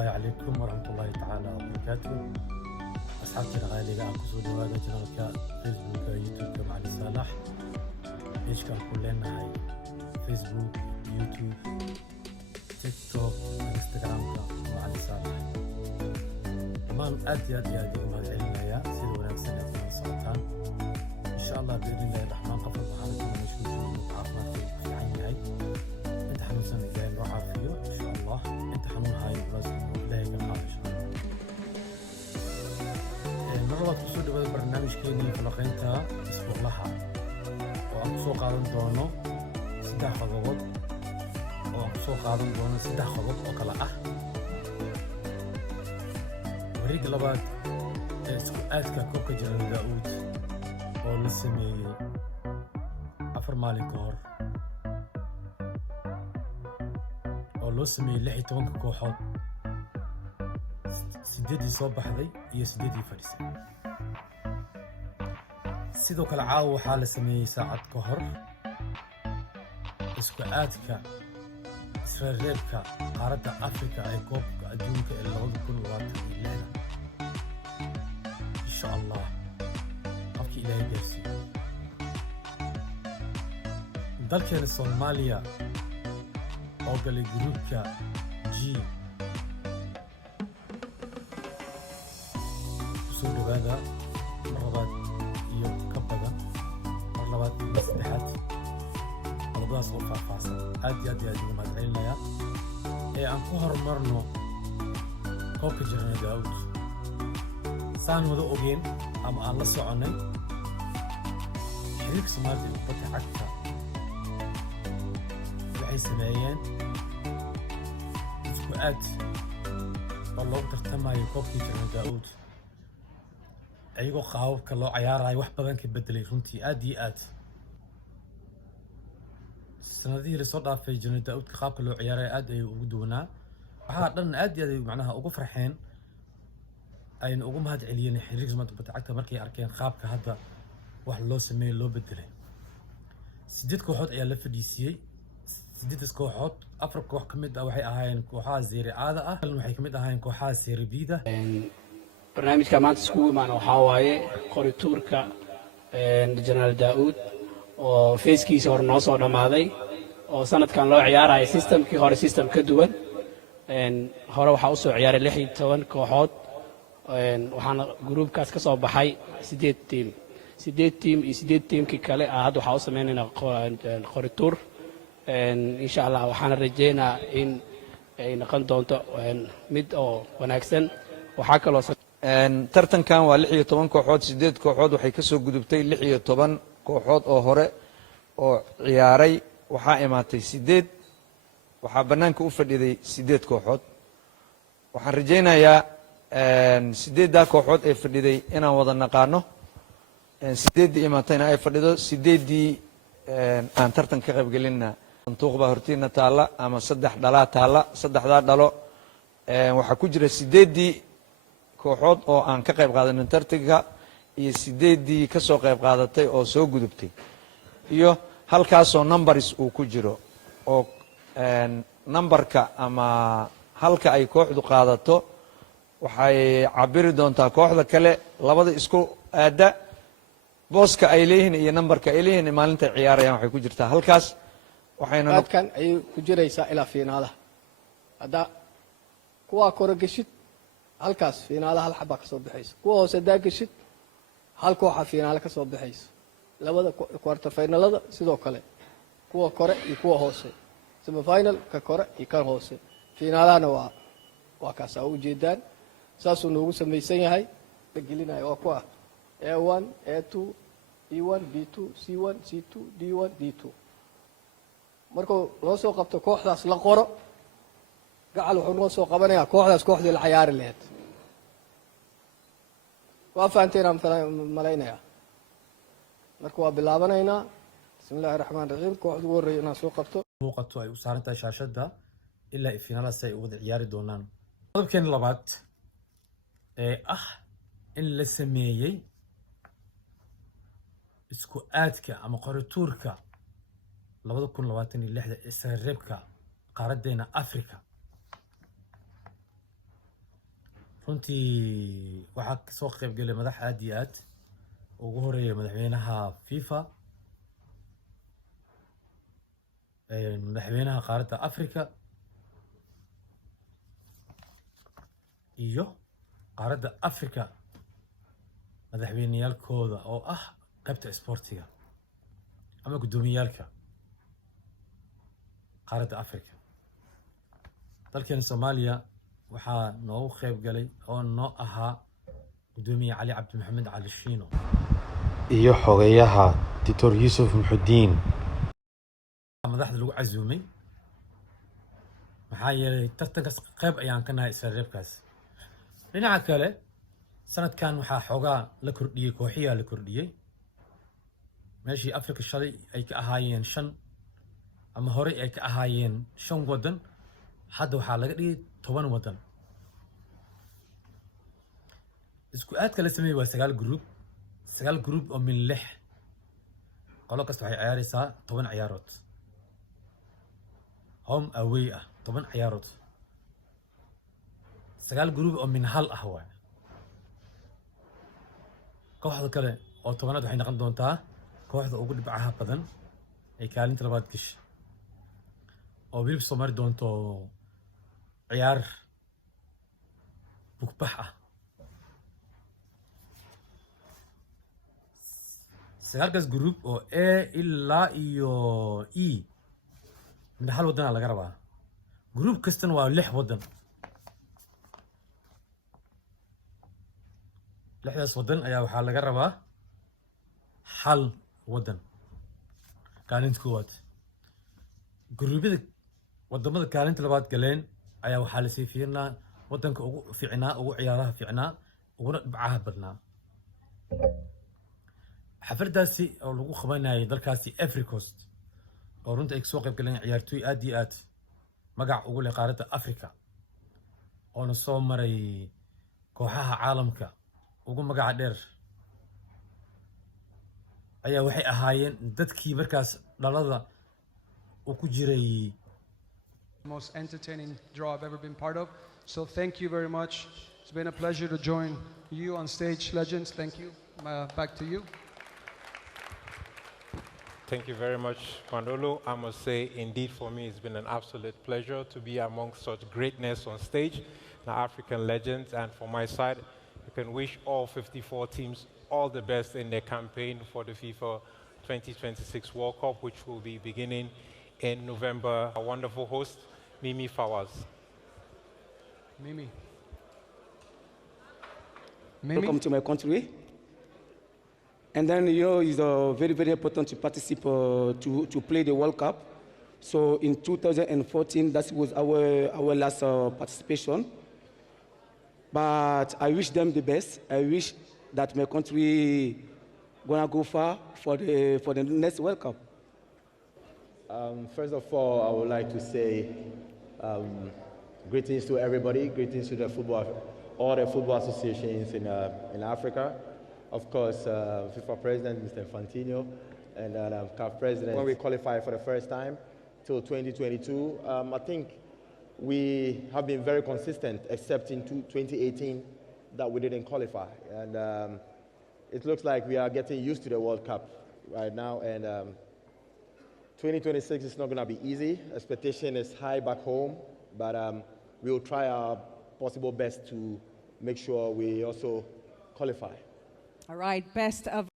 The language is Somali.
الله عليكم ورحمة الله تعالى وبركاته. أصحابتنا غالية أكسو دوادا جنالك فيسبوك يوتيوب معلي صالح بيشكال كلنا هاي فيسبوك يوتيوب تيك توك انستغرام معلي صالح كمان أدي هذا علمنا يا سيدو ونفسنا يكون السلطان إن شاء الله بإذن الله الرحمن قفل بحالتنا مشكوش عافمات في عيني هاي انت حنون سنة جاي نروح عافيه إن شاء الله انت حنون هاي لازم نلاقي كمان إن شاء الله مرة kusoo dhawaada barnaamijkeennii falaqaynta isbuuclaha oo aan kusoo qaadan doono saddex qodob oo kala ah wareegga labaad ee isku aadka koobka General Daud oo la sameeyey 4 maalin ka hor oo loo sameeyey 16 kooxood 8 soo baxday iyo 8 fadhisay sidoo kale caawa waxaa la sameeyey saacad ka hor isku aadka Israa'iilka qaaradda Afrika ay koobka adduunka ee 2026 insha Allah qofkii Ilaahay gaarsiiyo dalkeena Soomaaliya oo galay gruupka G soo dhawaada marlabaad iyo ka badan marlabaad iyo saddexaad qodobadaas oo faahfaahsan aad ugu mahadcelinayaa ee aan ku horumarno koobka General Daud saan wada ogeen ama aan la soconay xiriirka Soomaalida ee kubadda cagta waxay sameeyeen isku aad oo loogu tartamayo koobka General Daud ayagoo qaababka loo ciyaarayo wax badan ka bedelay runtii aad iyo aad sanadihii la soo dhaafay General Daud qaabka loo ciyaarayo aad ay ugu duwanaa waxa dhan aad iyo aad macnaha ugu farxeen ayna ugu mahad celiyeen xiriirka Soomaalida kubadda cagta markay arkeen qaabka hadda wax loo sameeyo loo bedelay 8 kooxood ayaa la fadhiisiyay 8 kooxood 4 koox kamid ah waxay ahaayeen kooxaha Serie A ah waxay kamid ahaayeen kooxaha Serie B barnaamijka maanta iskugu imaan waxaa waaye qorituurka General Daud oo feeskiisa hore noo soo dhammaaday oo sanadkan loo ciyaarayo systemkii hore system ka duwan hore waxaa u soo ciyaaray 16 kooxood waxaana gruubkaas ka soo baxay 8 tiim iyo 8 tiimkii kale hadda waxaa u sameynaynaa qorituur insha Allah waxaana rajeynayaa in ay noqon doonto mid oo wanaagsan waxaa kaloo tartankan waa 16 kooxood 8 kooxood waxay ka soo gudubtay 16 kooxood oo hore oo ciyaaray waxaa imaatay 8 waxaa banaanka u fadhiday 8 kooxood waxaan rajeynayaa 8da kooxood ee fadhiday inaan wada naqaano 8dii imaatayna ay fadhido 8dii aan tartan ka qayb gelinna sanduuqba hortiina taala ama 3 dhalaa taala 3da dhalo waxaa ku jira 8dii kooxood oo aan ka qayb qaadanin tartanka iyo 8dii ka soo qayb qaadatay oo soo gudubtay iyo halkaasoo numbers uu ku jiro oo numberka ama halka ay kooxdu qaadato waxay cabiri doontaa kooxda kale labada isku aada booska ay leeyihiin iyo numberka ay leeyihiin maalinta ciyaarayaan waxay ku jirtaa halkaas waxayna dadkan ay ku jiraysaa ilaa fiinaalaha hadda kuwa kore gashid halkaas fiinaalaha hal xabba ka soo baxayso kuwa hoose daagashid hal kooxa fiinaale ka soo baxayso labada quarter finalada sidoo kale kuwa kore iyo kuwa hoose semi final ka kore iyo kan hoose fiinaalahana waa kaas u jeedaan saasuu noogu samaysan yahay gelinayo waa kuwa A1 A2 E1 B2 C1 C2 D1 D2 markuu loo soo qabto kooxdaas la qoro gacal wuxuu noo soo qabanayaa kooxdaas kooxdii la ciyaari lahayd waa fahanteen malaynaya marka waa bilaabanaynaa bismillaahi raxmaani raxiim kooxda ugu horreeya inaan soo qabto muuqato ay u saaran tahay shaashadda ilaa finaalaas ay wada ciyaari doonaan qodobkeena labaad ee ah in la sameeyey isku aadka ama qorituurka 2026 Israa'iilka qaaraddeena Afrika runtii waxaa kasoo qayb galay madax aad iyo aad ugu horeeya madaxweynaha FIFA, madaxweynaha qaaradda Afrika iyo qaaradda Afrika madaxweyneyaalkooda oo ah qaybta isboortiga ama gudoomiyaalka qaaradda Afrika. dalkan Soomaaliya waxaa noogu qayb galay oo noo ahaa gudoomiye Cali Cabdi Maxamed Cali Shiino iyo xogeyaha Dr. Yusuf Muxudiin. madaxda lagu casuumay maxaa yeelay tartankaas qayb ayaan ka nahay isla reebkaas. dhinaca kale sanadkan waxaa xoogaa la kordhiyey, kooxiyaa la kordhiyey. meeshii Afrika shalay ay ka ahaayeen 5 ama hore ay ka ahaayeen 5 wadan, hadda waxaa laga dhigay 10 wadan. isku aadka la sameeyay waa 9 group oo min 6 qolo kasta waxay ciyaaraysaa 10 ciyaarood home away ah. 10 ciyaarood 9 group oo min 1 ah waay. kooxda kale oo 10aad waxay noqon doontaa kooxda ugu dhibcaha badan ay kaalinta labaad gashay oo weliba soo mari doonto ciyaar bugbax ah. 9 group oo A ilaa iyo E mid hal wadan laga rabaa. group kastana waa 6 wadan. 6daas wadan ayaa waxaa laga rabaa hal wadan kaalinta koowaad. gruubyada wadamada kaalinta labaad galeen ayaa waxaa lasii fiirinaa wadanka ugu fiicnaa, ugu ciyaaraha fiicnaa, uguna dhibcaha badnaa. xafladaasi oo lagu qabanayay dalkaasi Ivory Coast oo runtii ay kasoo qayb galeen ciyaartooy aad iyo aad magac ugu leh qaaradda Afrika oona soo maray kooxaha caalamka ugu magaca dheer, ayaa waxay ahaayeen dadkii markaas dhalada uu ku jiray. Most entertaining draw I've ever been part of. So thank you very much. It's been a pleasure to join you on stage, legends. Thank you. Back to you. Thank you very much, Mandolo. I must say, indeed, for me, it's been an absolute pleasure to be amongst such greatness on stage, the African legends. And from my side, I can wish all 54 teams all the best in their campaign for the FIFA 2026 World Cup, which will be beginning in November. Our wonderful host, Mimi Fawaz. Mimi. Welcome to my country. And then, it's very, very important to participate, to play the World Cup. So in 2014, that was our last participation. But I wish them the best. I wish that my country gonna go far for the next World Cup. First of all, I would like to say greetings to everybody, greetings to all the football associations in Africa. Of course, FIFA President, Mr. Infantino, and CAF President. When we qualified for the first time till 2022, I think we have been very consistent, except in 2018 that we didn't qualify. And it looks like we are getting used to the World Cup right now. And 2026 is not going to be easy. Expectation is high back home, but we will try our possible best to make sure we also qualify. All right, best of